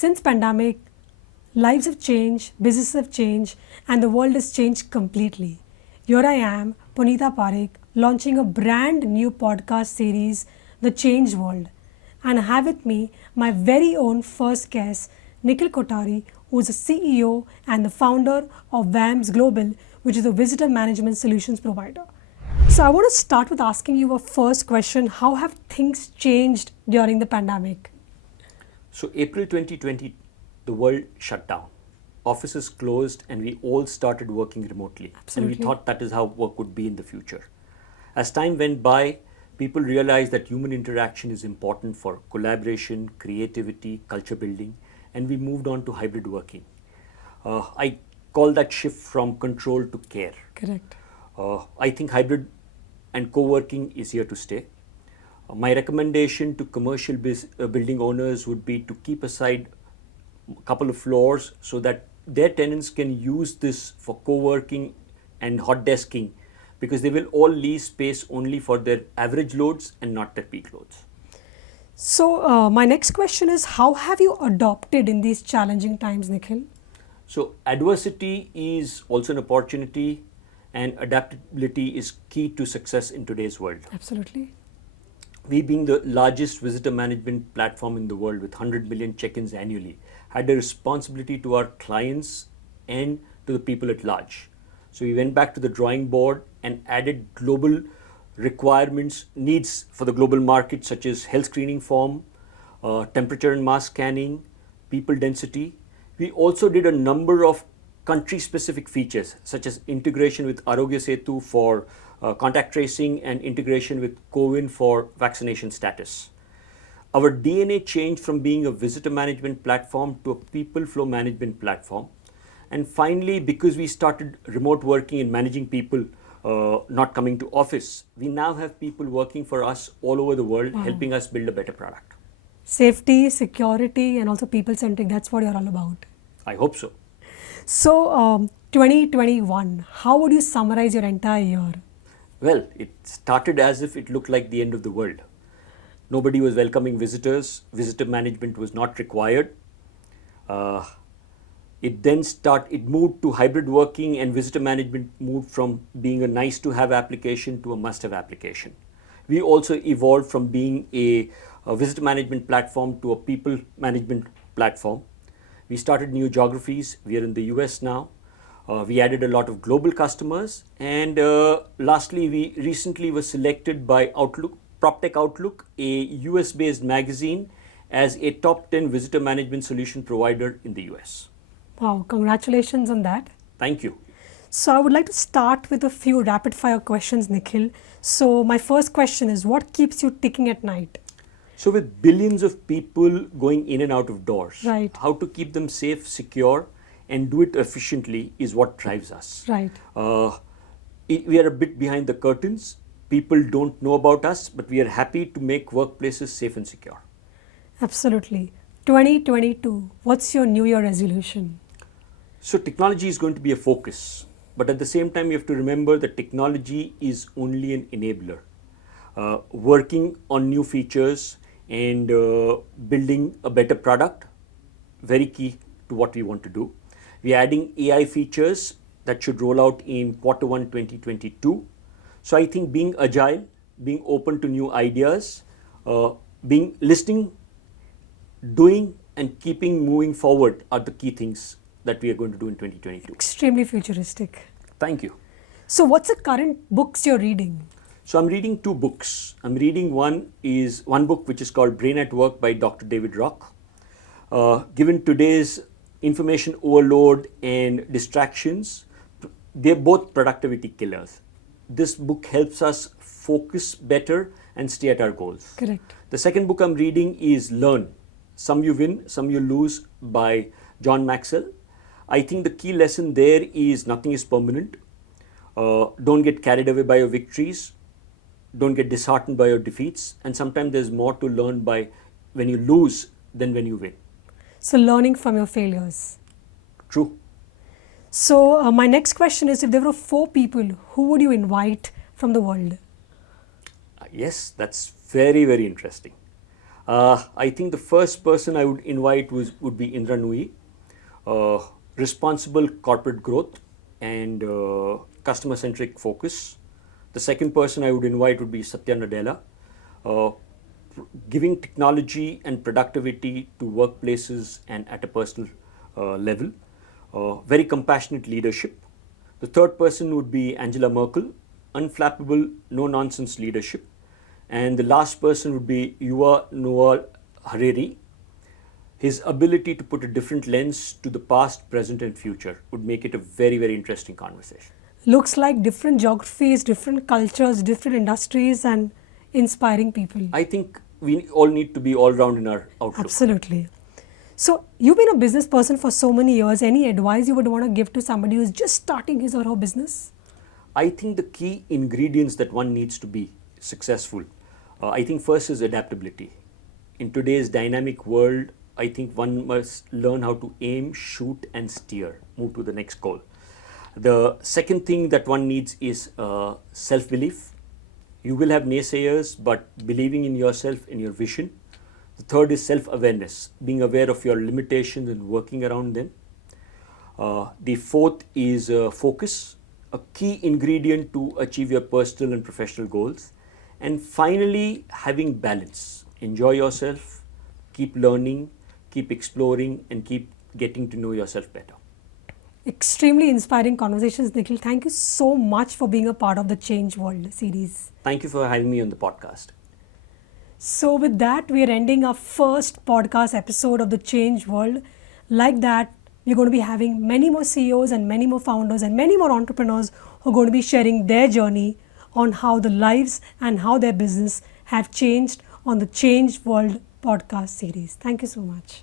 Since pandemic, lives have changed, businesses have changed, and the world has changed completely. Here I am, Punita Parekh, launching a brand new podcast series, The Changed World. And I have with me my very own first guest, Nikhil Kothary, who is the CEO and the founder of VAMS Global, which is a visitor management solutions provider. So I want to start with asking you a first question. How have things changed during the pandemic? So April 2020, the world shut down. Offices closed and we all started working remotely. Absolutely. And we thought that is how work would be in the future. As time went by, people realized that human interaction is important for collaboration, creativity, culture building, and we moved on to hybrid working. I call that shift from control to care. Correct. I think hybrid and co-working is here to stay. My recommendation to commercial building owners would be to keep aside a couple of floors so that their tenants can use this for co-working and hot desking, because they will all lease space only for their average loads and not their peak loads. So my next question is, how have you adopted in these challenging times, Nikhil? So adversity is also an opportunity, and adaptability is key to success in today's world. Absolutely. We, being the largest visitor management platform in the world with 100 million check-ins annually, had a responsibility to our clients and to the people at large. So we went back to the drawing board and added global requirements, needs for the global market, such as health screening form, temperature and mass scanning, people density. We also did a number of country-specific features, such as integration with Arogya Setu for contact tracing and integration with CoWIN for vaccination status. Our DNA changed from being a visitor management platform to a people flow management platform. And finally, because we started remote working and managing people not coming to office, we now have people working for us all over the world, helping us build a better product. Safety, security, and also people-centric, that's what you're all about. I hope so. So 2021, how would you summarize your entire year? Well, it started as if it looked like the end of the world. Nobody was welcoming visitors. Visitor management was not required. It moved to hybrid working, and visitor management moved from being a nice to have application to a must have application. We also evolved from being a visitor management platform to a people management platform. We started new geographies. We are in the US now. We added a lot of global customers. And lastly, we recently were selected by Outlook, PropTech Outlook, a US-based magazine, as a top 10 visitor management solution provider in the US. Wow, congratulations on that. Thank you. So I would like to start with a few rapid fire questions, Nikhil. So my first question is, what keeps you ticking at night? So with billions of people going in and out of doors, Right. how to keep them safe, secure, and do it efficiently is what drives us. Right. We are a bit behind the curtains. People don't know about us, but we are happy to make workplaces safe and secure. Absolutely. 2022, what's your New Year resolution? So technology is going to be a focus, but at the same time, you have to remember that technology is only an enabler. Working on new features and building a better product, very key to what we want to do. We are adding AI features that should roll out in Q1 2022. So I think being agile, being open to new ideas, being listening, doing, and keeping moving forward are the key things that we are going to do in 2022. Extremely futuristic. Thank you. So what's the current books you're reading? So I'm reading two books. I'm reading one book which is called Brain at Work by Dr. David Rock. Given today's information overload and distractions, they're both productivity killers. This book helps us focus better and stay at our goals. Correct. The second book I'm reading is Learn. Some You Win, Some You Lose by John Maxwell. I think the key lesson there is nothing is permanent. Don't get carried away by your victories. Don't get disheartened by your defeats. And sometimes there's more to learn by when you lose than when you win. So learning from your failures. True. So my next question is, if there were 4 people, who would you invite from the world? Yes, that's very, very interesting. I think the first person I would invite would be Indra Nui, responsible corporate growth and customer-centric focus. The second person I would invite would be Satya Nadella, uh, giving technology and productivity to workplaces and at a personal level. Very compassionate leadership. The third person would be Angela Merkel, unflappable, no-nonsense leadership. And the last person would be Yuval Noah Harari. His ability to put a different lens to the past, present, and future would make it a very, very interesting conversation. Looks like different geographies, different cultures, different industries, and inspiring people. I think we all need to be all round in our outlook. Absolutely. So, you've been a business person for so many years. Any advice you would want to give to somebody who's just starting his or her business? I think the key ingredients that one needs to be successful, I think first is adaptability. In today's dynamic world, I think one must learn how to aim, shoot, and steer, move to the next goal. The second thing that one needs is self-belief. You will have naysayers, but believing in yourself and your vision. The third is self-awareness, being aware of your limitations and working around them. The fourth is focus, a key ingredient to achieve your personal and professional goals. And finally, having balance. Enjoy yourself, keep learning, keep exploring, and keep getting to know yourself better. Extremely inspiring conversations, Nikhil. Thank you so much for being a part of the Change World series. Thank you for having me on the podcast. So, with that, we are ending our first podcast episode of the Change World. Like that, we're going to be having many more CEOs and many more founders and many more entrepreneurs who are going to be sharing their journey on how the lives and how their business have changed on the Change World podcast series. Thank you so much.